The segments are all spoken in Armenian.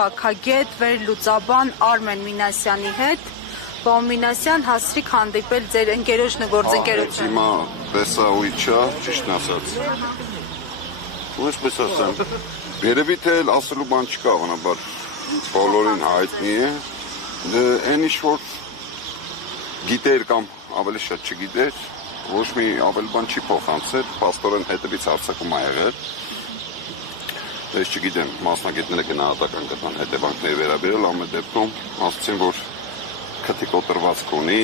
քաղաքագետ, վերլուծաբան Արմեն Մինասյանի հետ։ Պարոն Մինասյան, հասցրիք հանդիպել ձեր ընկերոջն ու գործընկերոջը։ Հիմա տեսա ուիչա, ճիշտն ասած։ Ու այսպես ասեմ, երևի թե ասելու բան չկա, բնաբար բոլորին հայտնի է, այն ինչ որ գիտեր կամ ավելի շատ չգիտեր, ոչ մի ավելի բան չի փոխանցել, պաստորեն հետևից արձակում ա եղել։ Ես չգիտեմ, մասնագետները գնահատական կտան հետևանքների վերաբերել, ամեն դեպքում ասացին, որ քթի կոտրվածք ունի,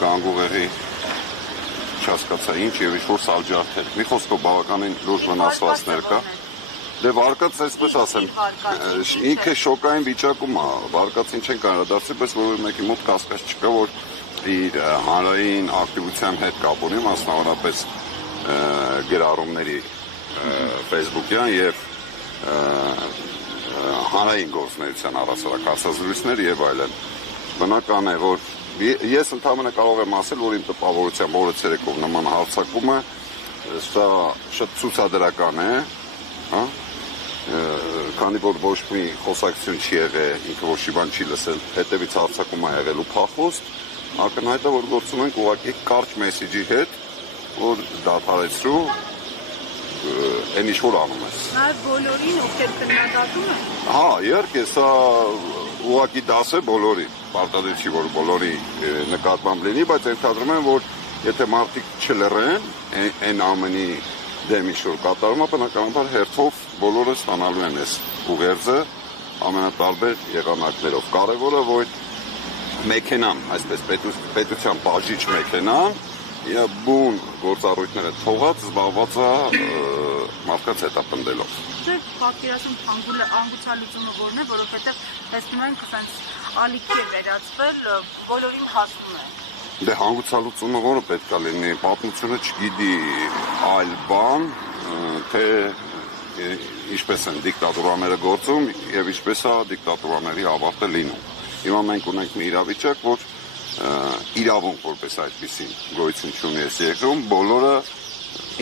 գանգուղեղի չհասկացա ինչ եւ ինչ-որ սալջարդեր։ Մի խոսքով բավականին լուրջ վնասվածքներ կա։ Դե վարկած, այսպես ասեմ, ինքը շոկային վիճակում է, վարկածին չեն կանրադարձի, պես որ մեկի մոտ կասկած չկա, որ իր հանրային ակտիվության հետ կապ ունի, մասնավորապես գրառումների Facebook-յան եւ հանրային գործունեության առասարակ հարցազրույցներ եւ այլն։ Բնական է, որ ես ընդհանրապես կարող եմ ասել, որ իմ տպավորությամբ օրը ցերեկով նման հարցակումը սա շատ ցուցադրական է, հա, քանի որ ոչ մի խոսակցություն չի եղել, ինքը ոչ մի բան չի լսել, հետևից հարցակում է եղել ու փախուստ, ակնհայտ է, որ գործում ենք ուղղակի կարճ մեսեջի հետ, որ դադարեցրու այն ինչ որ անում ես։ Նաև բոլորին, ովքեր քննադատում են։ Հա, իհարկե, սա ուղղակի դաս է բոլորին, պարտադիր չի, որ բոլորի նկատմամբ լինի, բայց ենթադրում եմ, որ եթե մարդիկ չլռեն այն ամենի դեմ ինչ-որ կատարում է, բնականաբար հերթով բոլորը ստանալու են այս ուղերձը ամենատարբեր եղանակներով։ Կարևորը, որ մեքենան, այսպես պետության բաժիչ մեքենան, բուն գործառույթները թողած զբաղված է մարդկանց հետապնդելով։ Ձեր պատկերացում հանգուցալուծումը որն է, որովհետև տեսնում ենք, ասենց ալիքի է վերածվել, բոլորին հասնում է։ Դե հանգուցալուծումը որը պետք է լինի, պատմությունը չգիտի այլ բան, թե ինչպես են դիկտատուրաները գործում եւ ինչպես է դիկտատուրաների ավարտը լինում։ Հիմա մենք ունենք մի իրավիճակ, որ իրավունք որպես այդպեսին գոյություն չունի այս երկրում, բոլորը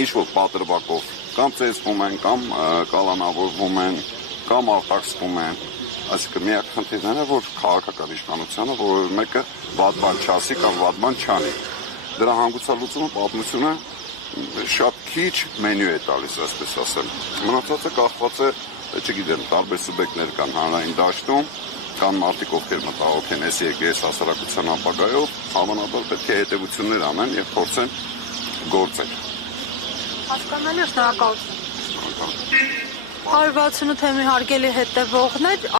ինչ-որ պատրվակով կամ ծեծվում են, կամ կալանավորվում են, կամ արտաքսվում են, այսինքն միակ խնդիրն է, որ քաղաքական իշխանությունը որևէ մեկը վատ բան չասի կամ վատ բան չանի։ Դրա հանգուցալուծումը պատմությունը շատ քիչ մենյու է տալիս, այսպես ասեմ։ Մնացածը կախված է, չգիտեմ, տարբեր սուբյեկտներ կան հանրային դաշտում, կան մարդիկ, ովքեր մտահոգ են այս երկրի հասարակության ապագայով, հավանաբար պետք է հետևություններ անեն եւ փորձեն գործել։ Հասկանալի է, շնորհակալություն։ 168 թեմի հարգելի հետևողներ,